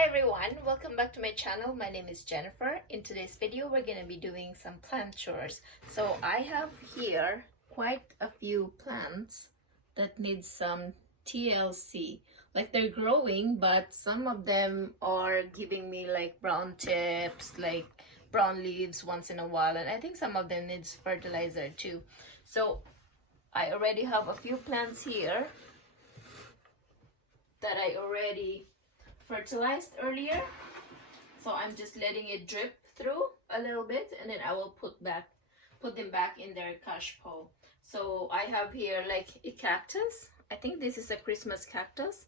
Hi everyone, welcome back to my channel. My name is Jennifer. In today's video, we're going to be doing some plant chores. So I have here quite a few plants that need some TLC. Like they're growing, but some of them are giving me like brown tips, like brown leaves once in a while. And I think some of them needs fertilizer too. So I already have a few plants here that I already fertilized earlier, so I'm just letting it drip through a little bit, and then I will put them back in their cash pole. So I have here like a cactus. I think this is a Christmas cactus.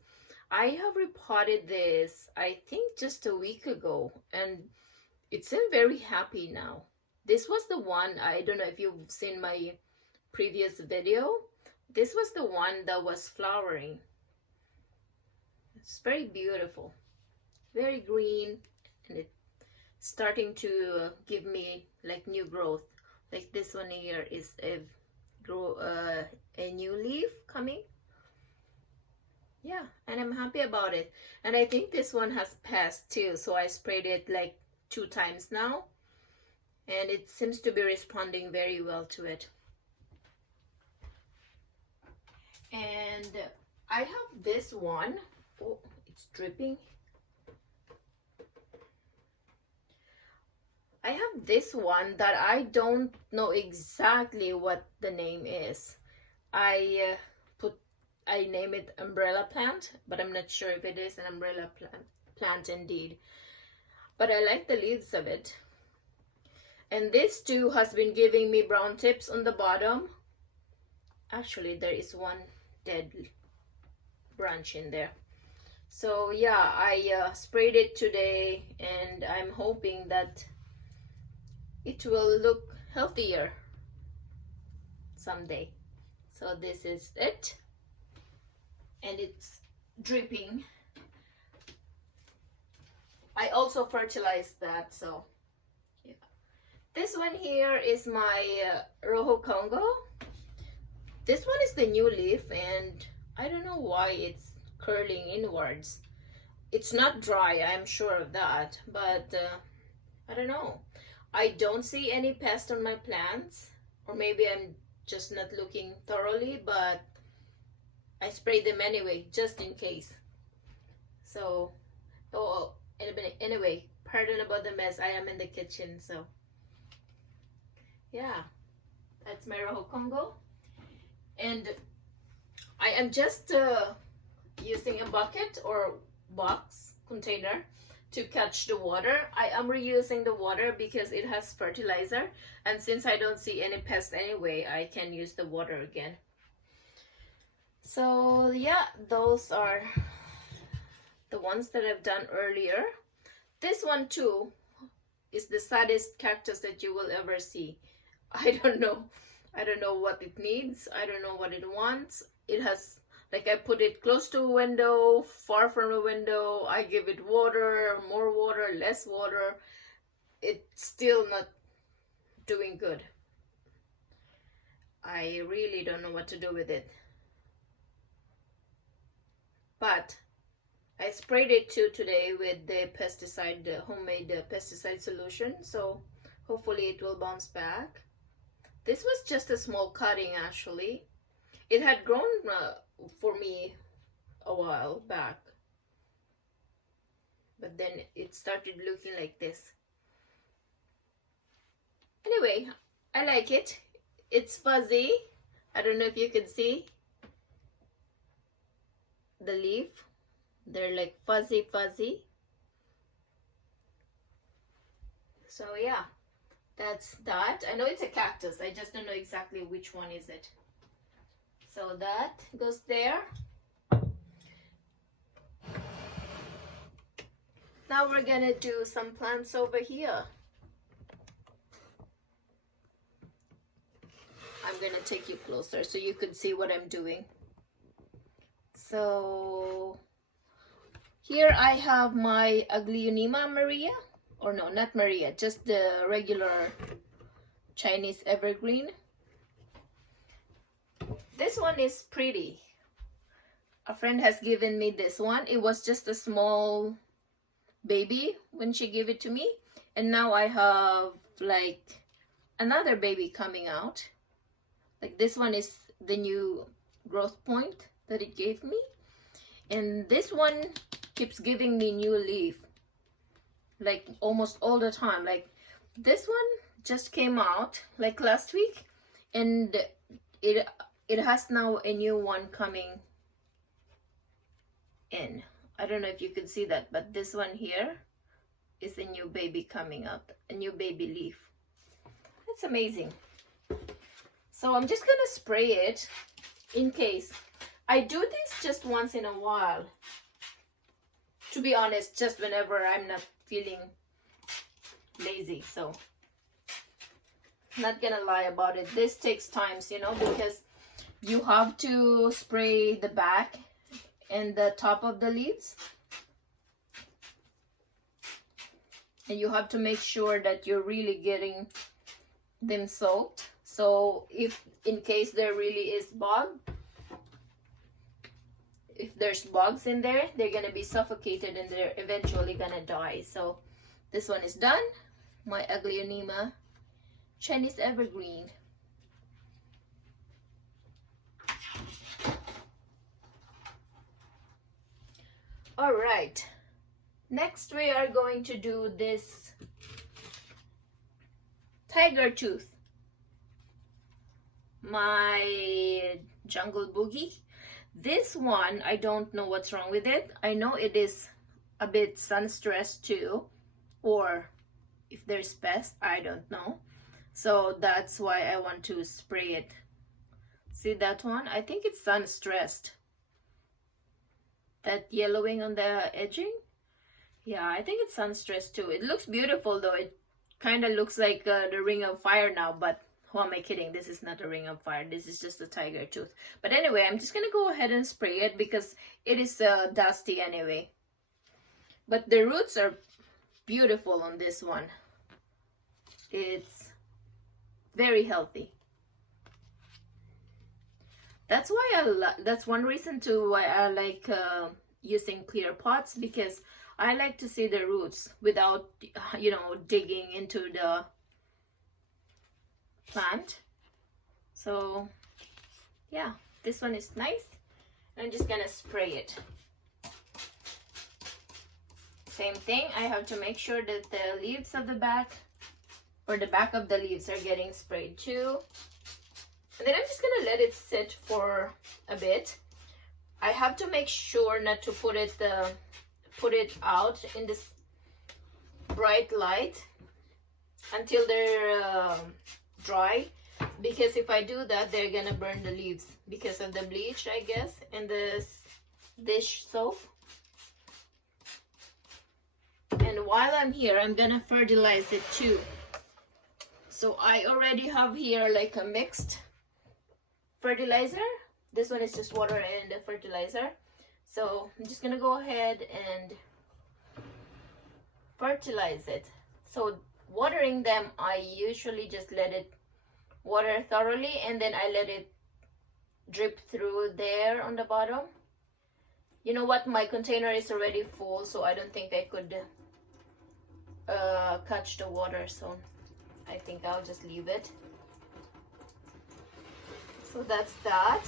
I have repotted this I think just a week ago, and it seemed very happy now. This was the one, I don't know if you've seen my previous video, this was the one that was flowering. It's very beautiful, very green, and it's starting to give me like new growth. Like this one here is a new leaf coming. Yeah, and I'm happy about it. And I think this one has passed too, so I sprayed it like 2 times now, and it seems to be responding very well to it. And I have this one. Oh, it's dripping. I have this one that I don't know exactly what the name is. I name it umbrella plant, but I'm not sure if it is an umbrella plant indeed. But I like the leaves of it. And this too has been giving me brown tips on the bottom. Actually, there is one dead branch in there. So yeah, I sprayed it today, and I'm hoping that it will look healthier someday. So this is it, and it's dripping. I also fertilized that, so yeah. This one here is my Rojo Congo. This one is the new leaf, and I don't know why it's curling inwards. It's not dry, I'm sure of that, but I don't know. I don't see any pest on my plants, or maybe I'm just not looking thoroughly, but I sprayed them anyway, just in case. So, oh, anyway, pardon about the mess. I am in the kitchen, so yeah, that's my Rojo Congo. And I am just using a bucket or box container to catch the water. I am reusing the water because it has fertilizer, and since I don't see any pests anyway, I can use the water again. So yeah, those are the ones that I've done earlier. This one too is the saddest cactus that you will ever see. I don't know what it needs. I don't know what it wants. It has, like, I put it close to a window, far from a window. I give it water, more water, less water. It's still not doing good. I really don't know what to do with it. But I sprayed it too today with the pesticide, the homemade pesticide solution. So hopefully it will bounce back. This was just a small cutting actually. It had grown for me a while back, but then it started looking like this. Anyway, I like it. It's fuzzy. I don't know if you can see the leaf. They're like fuzzy. So yeah, that's that. I know it's a cactus. I just don't know exactly which one is it. So that goes there. Now we're gonna do some plants over here. I'm gonna take you closer so you can see what I'm doing. So here I have my Aglaonema Maria, or no, not Maria, just the regular Chinese evergreen. This one is pretty. A friend has given me this one. It was just a small baby when she gave it to me, and now I have like another baby coming out. Like this one is the new growth point that it gave me, and this one keeps giving me new leaf like almost all the time. Like this one just came out like last week, and it has now a new one coming in. I don't know if you can see that, but this one here is a new baby coming up, a new baby leaf. That's amazing. So I'm just gonna spray it in case. I do this just once in a while, to be honest, just whenever I'm not feeling lazy. So not gonna lie about it, this takes times, you know, because you have to spray the back and the top of the leaves, and you have to make sure that you're really getting them soaked. So if in case there really is if there's bugs in there, they're gonna be suffocated and they're eventually gonna die. So this one is done. My Aglaonema Chinese evergreen. All right, next we are going to do this tiger tooth, my jungle boogie. This one, I don't know what's wrong with it. I know it is a bit sun stressed too, or if there's pests, I don't know. So that's why I want to spray it. See that one? I think it's sun stressed. That yellowing on the edging, yeah, I think it's sun stressed too. It looks beautiful though. It kind of looks like the Ring of Fire now, but who am I kidding? This is not a Ring of Fire. This is just a tiger tooth. But anyway, I'm just gonna go ahead and spray it because it is dusty anyway. But the roots are beautiful on this one. It's very healthy. That's why that's one reason too why I like using clear pots, because I like to see the roots without, you know, digging into the plant. So yeah, this one is nice. I'm just gonna spray it. Same thing, I have to make sure that the leaves of the back, or the back of the leaves, are getting sprayed too. And then I'm just gonna let it sit for a bit. I have to make sure not to put it out in this bright light until they're dry, because if I do that, they're gonna burn the leaves because of the bleach, I guess, and the dish soap. And while I'm here, I'm gonna fertilize it too. So I already have here like a mixed fertilizer. This one is just water and fertilizer. So I'm just gonna go ahead and fertilize it. So watering them, I usually just let it water thoroughly, and then I let it drip through there on the bottom. You know what, my container is already full, so I don't think I could catch the water, so I think I'll just leave it. So that's that.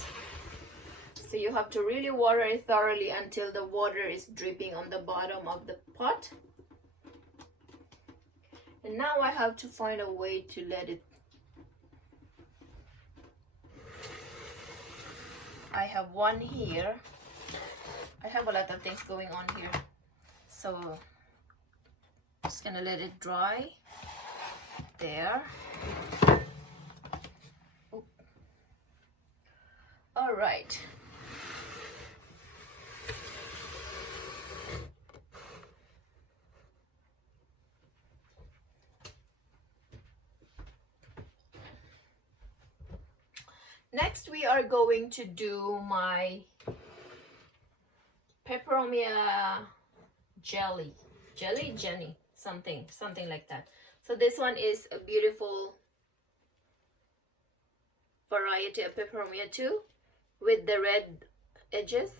So you have to really water it thoroughly until the water is dripping on the bottom of the pot. And now I have to find a way to let it. I have one here. I have a lot of things going on here. So just gonna let it dry there. Oh. All right. Next, we are going to do my peperomia jelly, something like that. So this one is a beautiful variety of peperomia too, with the red edges.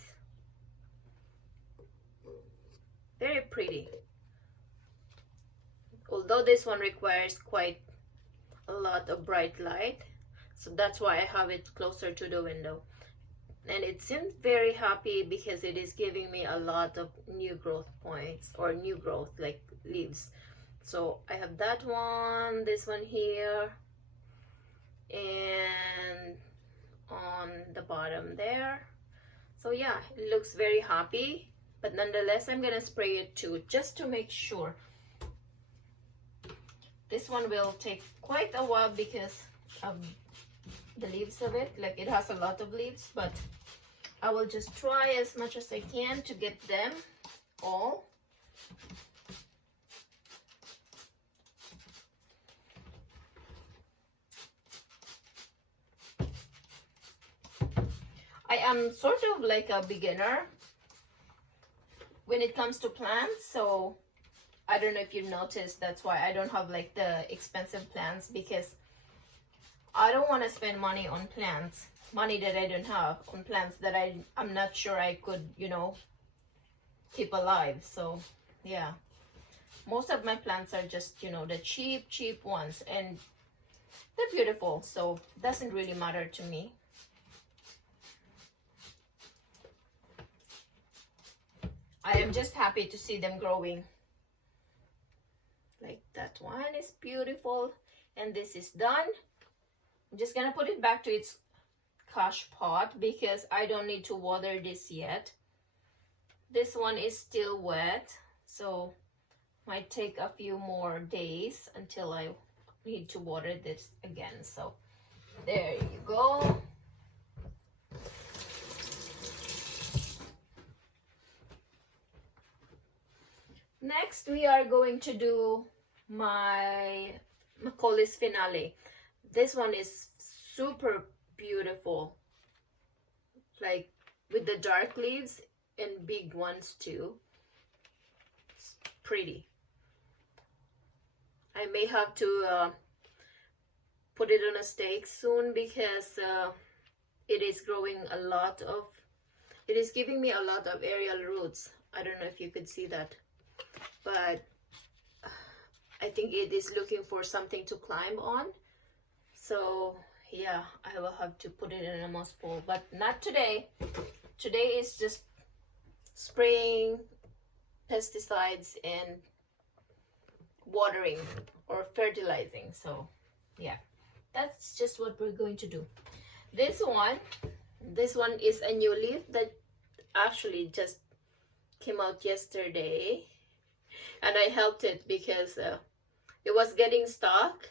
Very pretty. although this one requires quite a lot of bright light, so that's why I have it closer to the window. And it seems very happy because it is giving me a lot of new growth points, or new growth like leaves. So I have that one, this one here, and on the bottom there. So yeah, it looks very happy, but nonetheless I'm gonna spray it too, just to make sure. This one will take quite a while because of the leaves of it, like it has a lot of leaves, but I will just try as much as I can to get them all. I am sort of like a beginner when it comes to plants, so I don't know if you noticed, that's why I don't have like the expensive plants, because I don't want to spend money on plants, money that I don't have, on plants that I'm not sure I could, you know, keep alive. So yeah, most of my plants are just, you know, the cheap ones, and they're beautiful, so it doesn't really matter to me. I am just happy to see them growing. Like that one is beautiful, and this is done. I'm just gonna put it back to its cash pot because I don't need to water this yet. This one is still wet, so might take a few more days until I need to water this again. So there you go. Next, we are going to do my Macaulay's Finale. This one is super beautiful, like with the dark leaves and big ones too. It's pretty. I may have to put it on a stake soon because it is growing a lot of, it is giving me a lot of aerial roots. I don't know if you could see that, but I think it is looking for something to climb on. So yeah, I will have to put it in a moss bowl, but not today. Today is just spraying pesticides and watering or fertilizing. So yeah, that's just what we're going to do. This one is a new leaf that actually just came out yesterday, and I helped it because it was getting stuck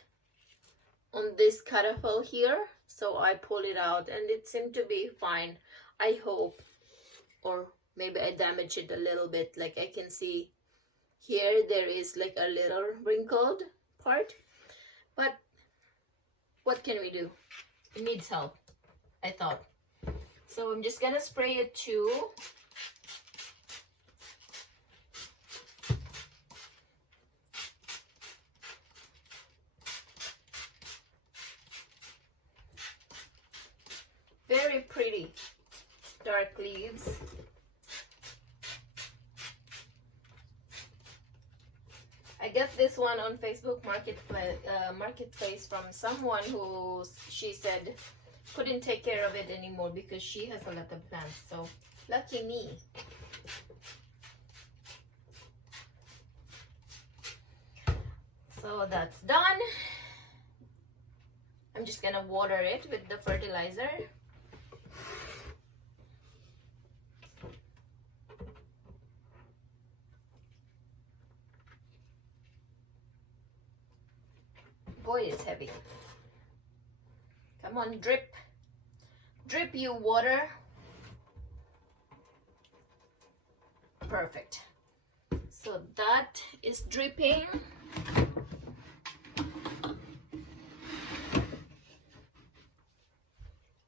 on this cataphil here, so I pulled it out and it seemed to be fine, I hope. Or maybe I damaged it a little bit. Like I can see here there is like a little wrinkled part, but what can we do? It needs help, I thought. So I'm just gonna spray it too. Very pretty dark leaves. I got this one on Facebook Marketplace from someone who she said couldn't take care of it anymore because she has a lot of plants. So lucky me. So that's done. I'm just gonna water it with the fertilizer. Boy, it's heavy. Come on, drip. Drip, you water. Perfect. So that is dripping.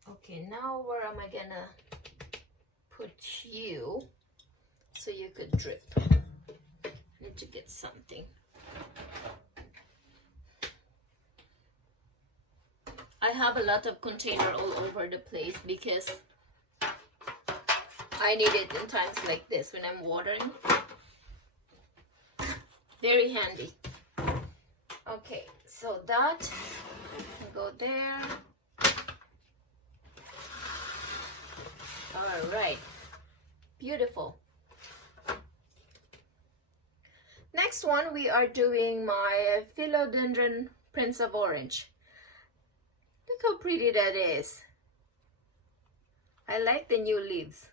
Okay, now where am I gonna put you so you could drip? I need to get something. I have a lot of container all over the place because I need it in times like this when I'm watering. Very handy. Okay, so that can go there. All right, beautiful. Next one, we are doing my philodendron Prince of Orange. Look how pretty that is. I like the new leaves.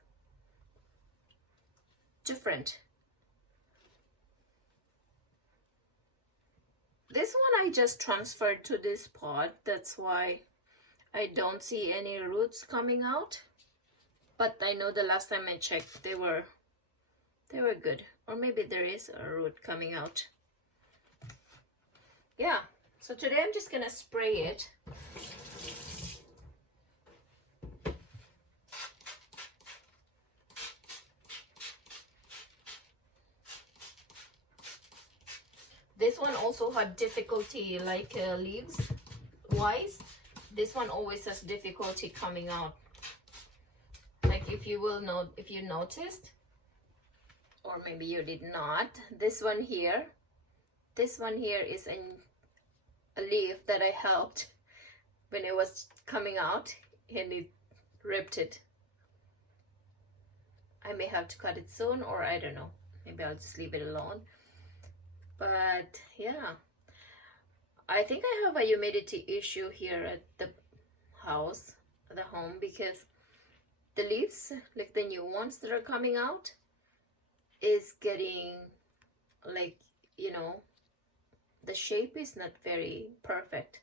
Different. This one I just transferred to this pot. That's why I don't see any roots coming out. But I know the last time I checked, they were good. Or maybe there is a root coming out. Yeah, so today I'm just gonna spray it. This one also had difficulty, like leaves wise. This one always has difficulty coming out. Like if you noticed, or maybe you did not, this one here is a leaf that I helped when it was coming out, and it ripped it. I may have to cut it soon, or I don't know, maybe I'll just leave it alone. But yeah, I think I have a humidity issue here at the house, the home, because the leaves, like the new ones that are coming out, is getting, like, you know, the shape is not very perfect.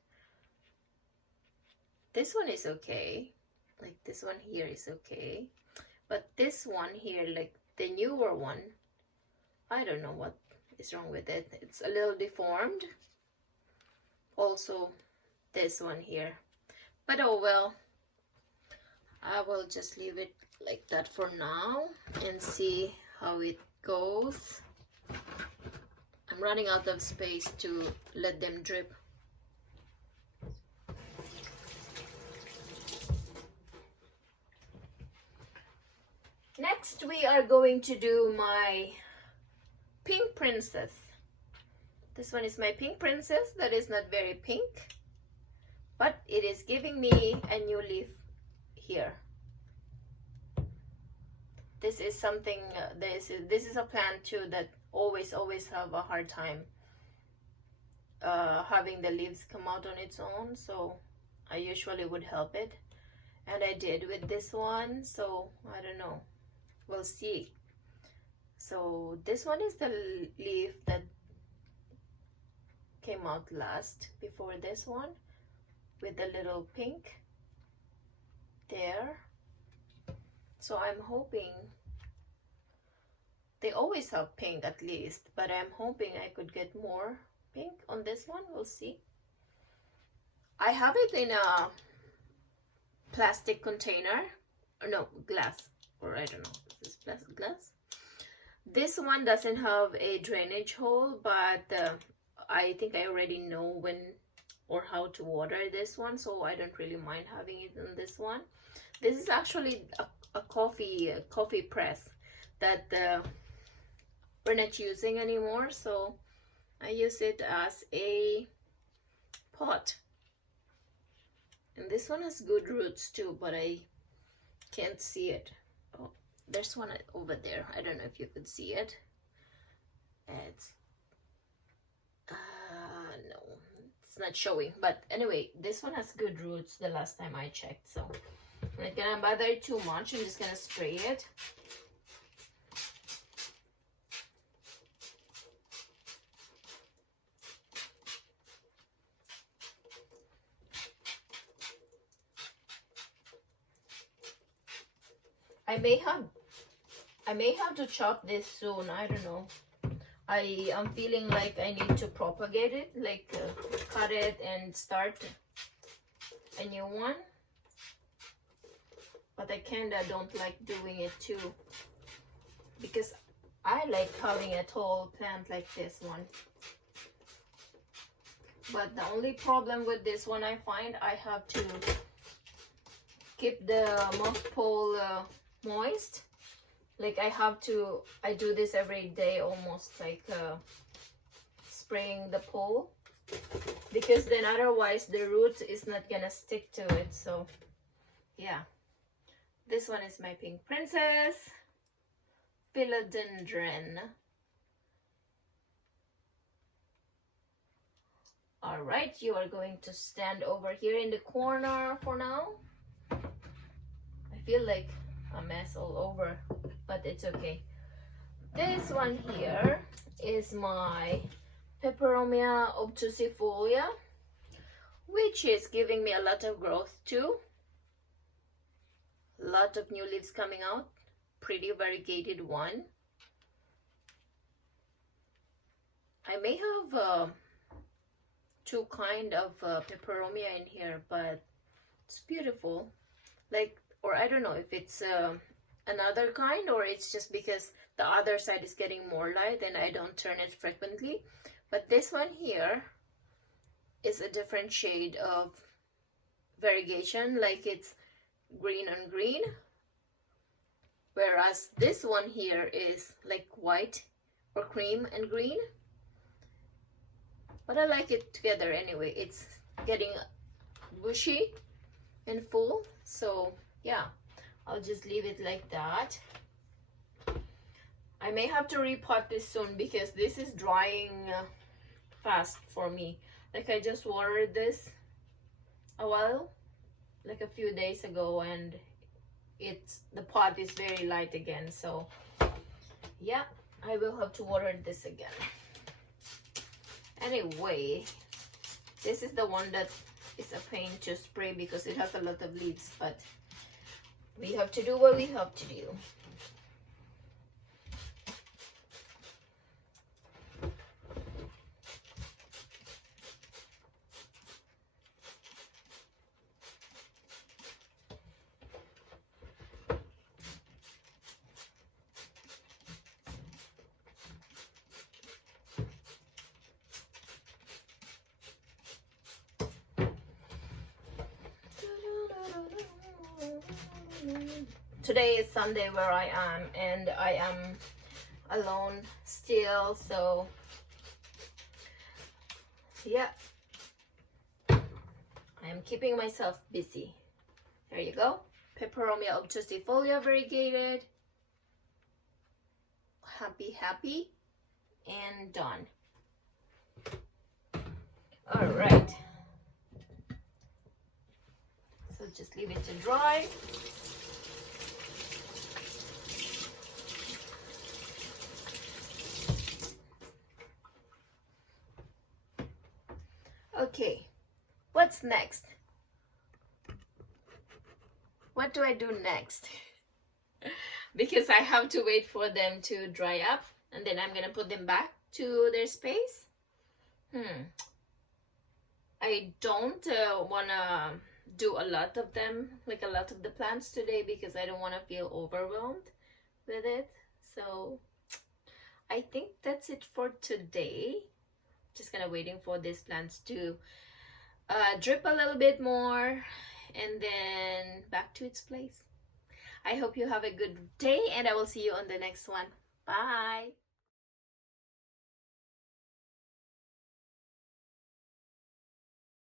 This one is okay, like this one here is okay, but this one here, like the newer one, I don't know what is wrong with it. It's a little deformed. Also this one here, but oh well, I will just leave it like that for now and see how it goes. I'm running out of space to let them drip. Next we are going to do my Pink Princess. This one is my Pink Princess that is not very pink, but it is giving me a new leaf here. This is something, this is a plant too that always have a hard time having the leaves come out on its own, so I usually would help it, and I did with this one, so I don't know, we'll see. So this one is the leaf that came out last before this one, with the little pink there. So I'm hoping, they always have pink at least, but I'm hoping I could get more pink on this one. We'll see. I have it in a plastic container, or no, glass, or I don't know, is this plastic glass? This one doesn't have a drainage hole, but I think I already know when or how to water this one, so I don't really mind having it in this one. This is actually a coffee press that we're not using anymore, so I use it as a pot. And this one has good roots too, but I can't see it. Oh, there's one over there. I don't know if you could see it. It's no, it's not showing, but anyway, this one has good roots the last time I checked, so I'm not gonna bother it too much. I'm just gonna spray it. I may have to chop this soon. I don't know. I am feeling like I need to propagate it, like cut it and start a new one. But I kinda don't like doing it too, because I like having a tall plant like this one. But the only problem with this one, I find I have to keep the moss pole moist. Like I do this every day almost, like spraying the pole because then otherwise the root is not gonna stick to it. So yeah, this one is my pink princess philodendron. All right, you are going to stand over here in the corner for now. I feel like a mess all over, but it's okay. This one here is my Peperomia obtusifolia, which is giving me a lot of growth too. A lot of new leaves coming out. Pretty variegated one. I may have two kind of Peperomia in here, but it's beautiful. Like, or I don't know if it's another kind, or it's just because the other side is getting more light and I don't turn it frequently. But this one here is a different shade of variegation, like it's green on green, whereas this one here is like white or cream and green. But I like it together anyway. It's getting bushy and full, so yeah, I'll just leave it like that. I may have to repot this soon because this is drying fast for me. Like, I just watered this a while, like a few days ago, and the pot is very light again. So yeah, I will have to water this again. Anyway, this is the one that is a pain to spray because it has a lot of leaves, but we have to do what we have to do. Today is Sunday where I am, and I am alone still, so yeah, I am keeping myself busy. There you go, Peperomia obtusifolia variegated, happy, and done. All right, so just leave it to dry. Okay, what's next? What do I do next? Because I have to wait for them to dry up, and then I'm gonna put them back to their space. I don't wanna do a lot of them, like a lot of the plants today, because I don't want to feel overwhelmed with it. So I think that's it for today. Just kind of waiting for these plants to drip a little bit more, and then back to its place. I hope you have a good day, and I will see you on the next one. Bye.